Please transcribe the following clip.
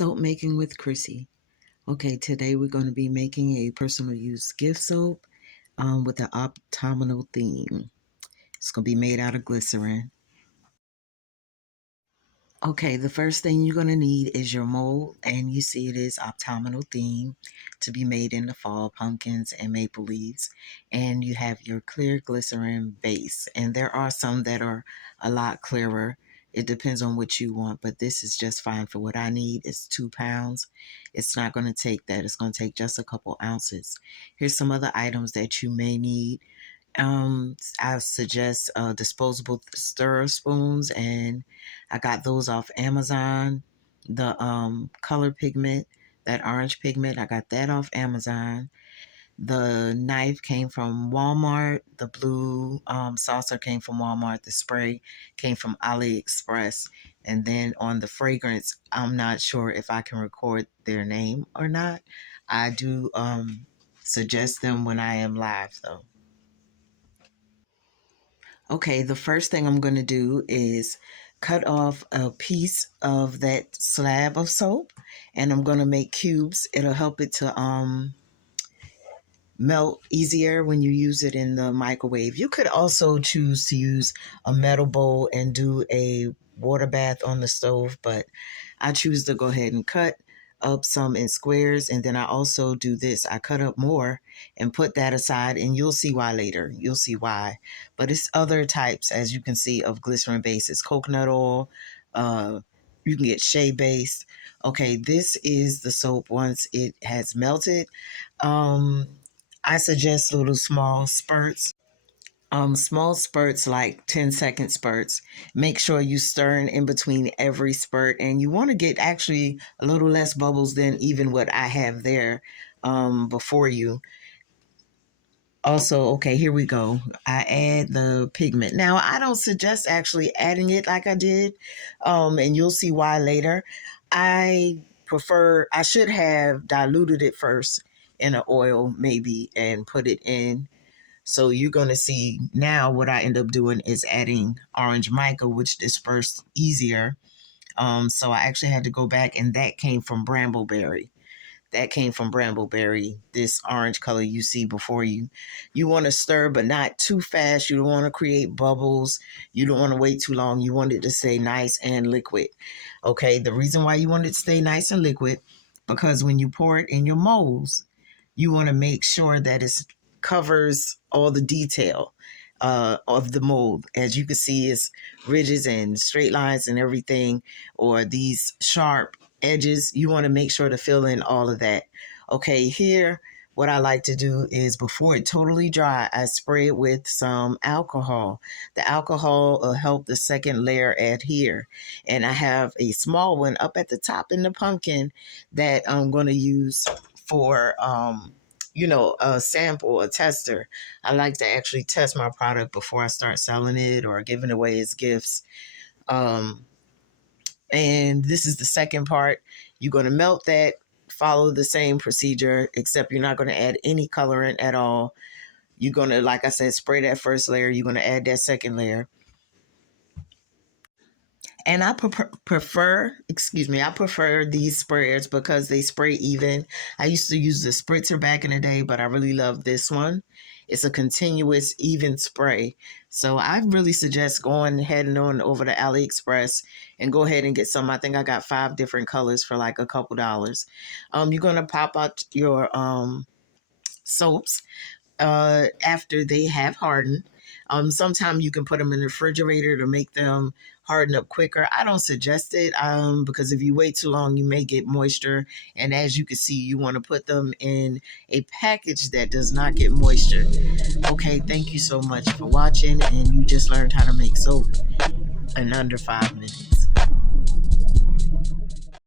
Soap making with Crissy. Okay, today we're going to be making a personal use gift soap with an autumnal theme. It's going to be made out of glycerin. Okay, the first thing you're going to need is your mold, and you see it is autumnal theme to be made in the fall, pumpkins and maple leaves. And you have your clear glycerin base, and there are some that are a lot clearer. It depends on what you want, but this is just fine for what I need. It's 2 pounds. It's not going to take that. It's going to take just a couple ounces. Here's some other items that you may need. I suggest disposable stir spoons, and I got those off Amazon. The color pigment, that orange pigment, I got that off Amazon. The knife came from Walmart. The blue saucer came from Walmart. The spray came from AliExpress. And then on the fragrance, I'm not sure if I can record their name or not. I do suggest them when I am live, though. Okay, the first thing I'm going to do is cut off a piece of that slab of soap, and I'm going to make cubes. It'll help it to melt easier when you use it in the microwave. You could also choose to use a metal bowl and do a water bath on the stove, but I choose to go ahead and cut up some in squares, and then I also do this. I cut up more and put that aside, and you'll see why later. You'll see why. But it's other types, as you can see, of glycerin base. It's coconut oil. You can get shea based. Okay, this is the soap once it has melted. I suggest little small spurts. Small spurts, like 10-second spurts. Make sure you stir in between every spurt, and you want to get actually a little less bubbles than even what I have there before you. Also, okay, here we go. I add the pigment. Now, I don't suggest actually adding it like I did, and you'll see why later. I should have diluted it first in an oil maybe and put it in. So you're going to see now what I end up doing is adding orange mica, which dispersed easier. So I actually had to go back, and that came from brambleberry. This orange color you see before you. You want to stir, but not too fast. You don't want to create bubbles. You don't want to wait too long. You want it to stay nice and liquid. Okay, the reason why you want it to stay nice and liquid, because when you pour it in your molds, you want to make sure that it covers all the detail of the mold. As you can see, it's ridges and straight lines and everything, or these sharp edges. You want to make sure to fill in all of that. Okay, here, what I like to do is before it totally dry, I spray it with some alcohol. The alcohol will help the second layer adhere. And I have a small one up at the top in the pumpkin that I'm going to use for a sample, a tester. I like to actually test my product before I start selling it or giving away as gifts. And this is the second part. You're going to melt that, follow the same procedure, except you're not going to add any colorant at all. You're going to, like I said, spray that first layer. You're going to add that second layer. And I prefer these sprayers because they spray even. I used to use the spritzer back in the day, but I really love this one. It's a continuous, even spray. So I really suggest going ahead and on over to AliExpress and go ahead and get some. I think I got 5 different colors for like a couple dollars. You're going to pop out your soaps after they have hardened. Sometimes you can put them in the refrigerator to make them harden up quicker. I don't suggest it because if you wait too long, you may get moisture. And as you can see, you want to put them in a package that does not get moisture. Okay, thank you so much for watching. And you just learned how to make soap in under 5 minutes.